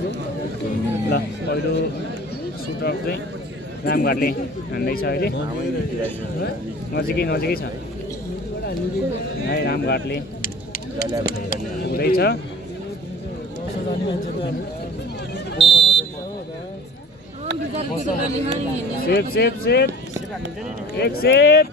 ल पहिलो सुटर चाहिँ रामघाटले हान्दैछ अहिले नजिकै छ है रामघाटले हुँदैछ सेप एक सेप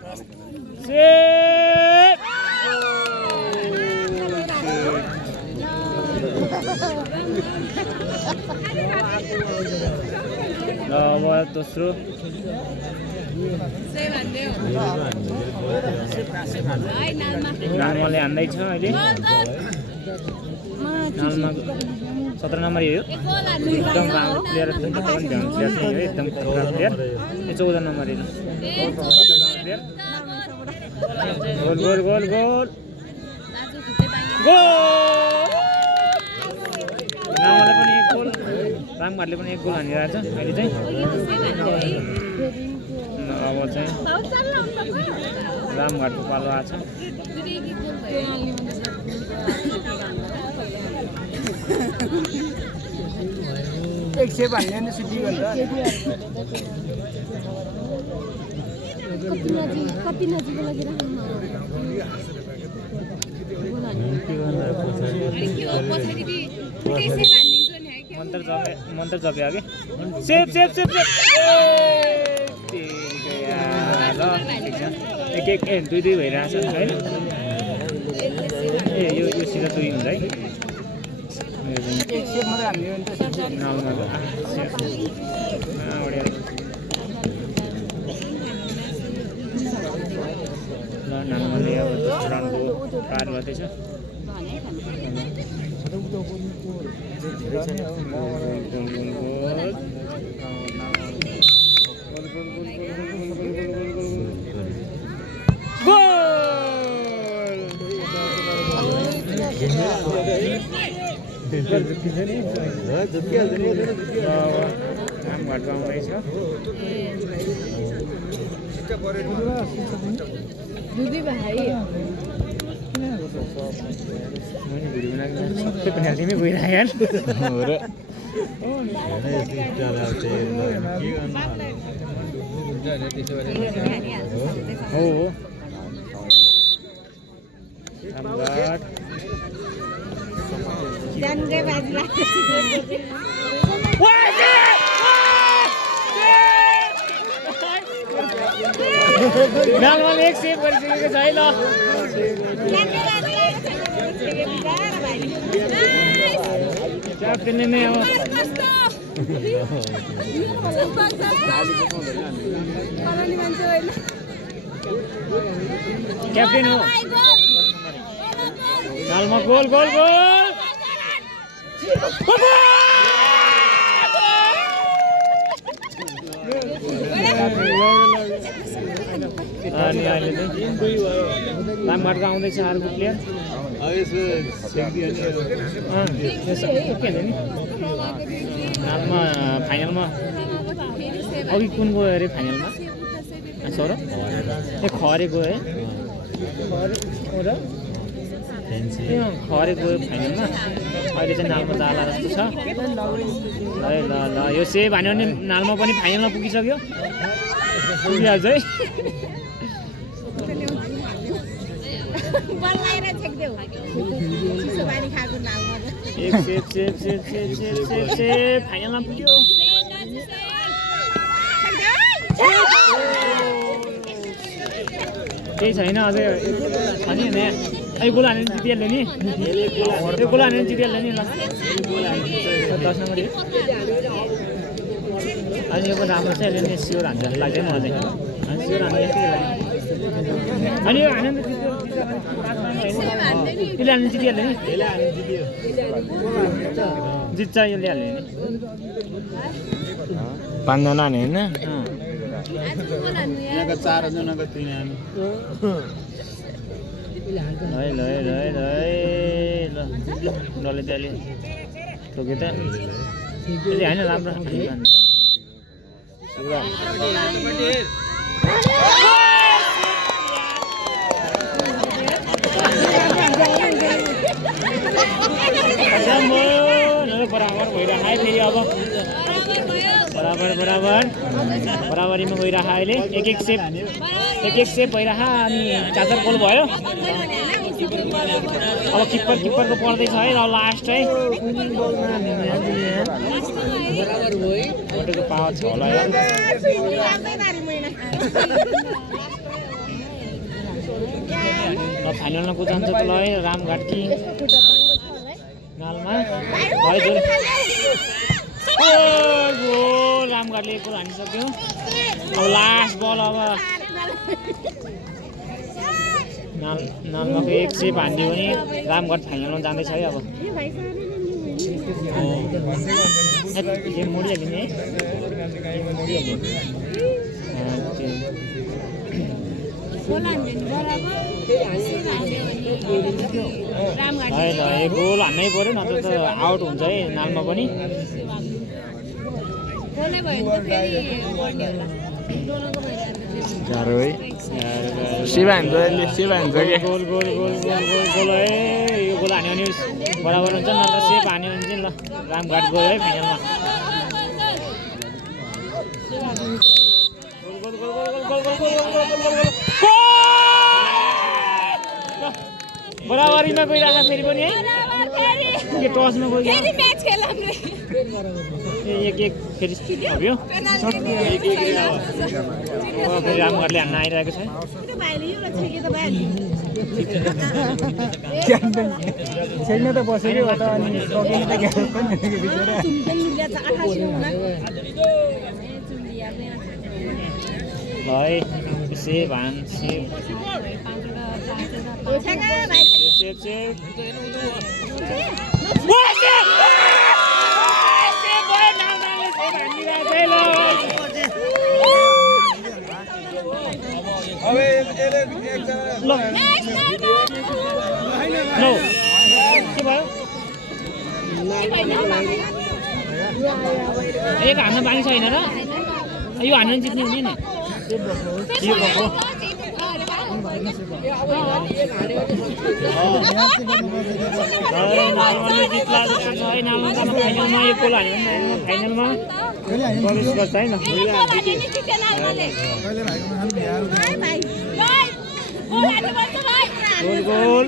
ल अब दोस्रो नालमाले हान्दैछ अहिले नालमा 17 नम्बर हो एकदम राम्रो प्लेयर एकदम खतरा प्लेयर 14 नम्बर गोल नालमाले पनि एक गोल रामघाटले पनि एक गोल हानिरहेछ अहिले चाहिँ अब चाहिँ रामघाटको पालो आछ एक सेप हान्ने नि सिटी गर्छ कति नजिक लगेर मन्त्र जप्यो अघि सेप ल ठिक छ एक दुई भइरहेछ है ए यो सिधा दुई हुन्छ है एक सेप मात्रै हान्ने हो नि त ल नालमाले अब दोस्रो राउन्डको पार गर्दैछ रामघाटको आउँदैछ दुई भाइ मैले भिडियो बनाएको सबै पनि हालिदिमै गइरहेको यार हो रामघाट नालमाले एक सेभ गरिसकेको छ है ल क्याप्टेनले नै अब क्याप्टेन हो नालमा गोल अनि अहिले चाहिँ रामघाटको आउँदैछ अर्को प्लेयर नालमा फाइनलमा अघि कुन गयो अरे फाइनलमा सौरभ ए खरे गयो है खरे गयो फाइनलमा अहिले चाहिँ नालमा जाला जस्तो छ है ल यो सेभ हान्यो भने नालमा पनि फाइनलमा पुगिसक्यो पुगिहाल्छ है एक सेभ फाइनलमा पुग्यो केही छैन अझै छ नि यहाँ अहिले गोल हानेर जितिहाल्यो नि यो गोल हानेर जितिहाल्यो नि ल 10 नम्बर अनि यो पनि राम्रो छ यसले नि स्योर हान्छ जस्तो लाग्दैन मलाई अनि स्योर हान्ने अनि यो हाने यसले हाने जितिहाल्यो नि जित्छ यसले हाल्यो नि 5 जना हाने होइन यहाँका 4 जनाको 3 हाने ल डल्ले त्यसले ठोक्यो त यसले होइन राम्रो बराबर भइरहेको है फेरि अब बराबरीमा गइरहेको अहिले एक एक सेप भइरहेको अनि 4 गोल भयो अब किप्परको पर्दैछ है र लास्ट है गोटेको पावर छ होला यार फाइनलमा को जान्छ त ल है रामघाट कि नालमा भयो जोर गोल रामघाटले गोल हानिसक्यो अब लास्ट बल अब नालमाको एक सेप हानिदियो भने रामघाट फाइनलमा जाँदैछ है अब मोडिहाल्यो नि है ल गोल हान्नै पऱ्यो नत्र त आउट हुन्छ है नालमा पनि गाह्रो है सेवा हान्छ गोल है यो गोल हान्यो भने बराबर हुन्छ नत्र सेप हान्यो भने चाहिँ ल रामघाट गयो है फाइनलमा बराबरीमा गइरहेको फेरि पनि है के टसमा गयो एक फेरि हब्यो फेरि रामघाटले हान्न आइरहेको छ छैन त बसेको हो त अनि सकिने त ग्याप पनि ल है सेप हान सेप के भयो एक हान्न बानी छैन र यो हान्न जित्ने हुने नि फाइनलमा एक गोल हान्यो भने फाइनलमा प्रवेश गर्छ है न गोल